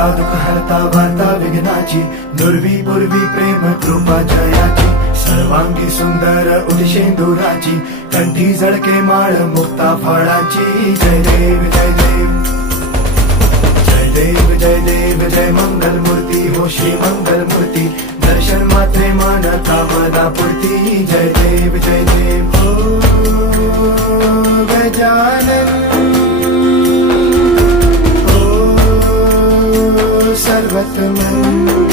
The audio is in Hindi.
हरता दुःख हरता वार्ता विघ्नाची, दुर्वी पूर्वी प्रेम कृपा जयाची, सर्वांगी सुंदर उदिशेंदुराची, कंठी झळके माळ मुक्ता फळाची. जय देव जय देव जय देव जय देव जय मंगल मूर्ती हो श्री मंगल मूर्ती, दर्शन मात्रे मन कामना पूर्ती. जय देव जय देव हो गजानन हो सर्वतमन.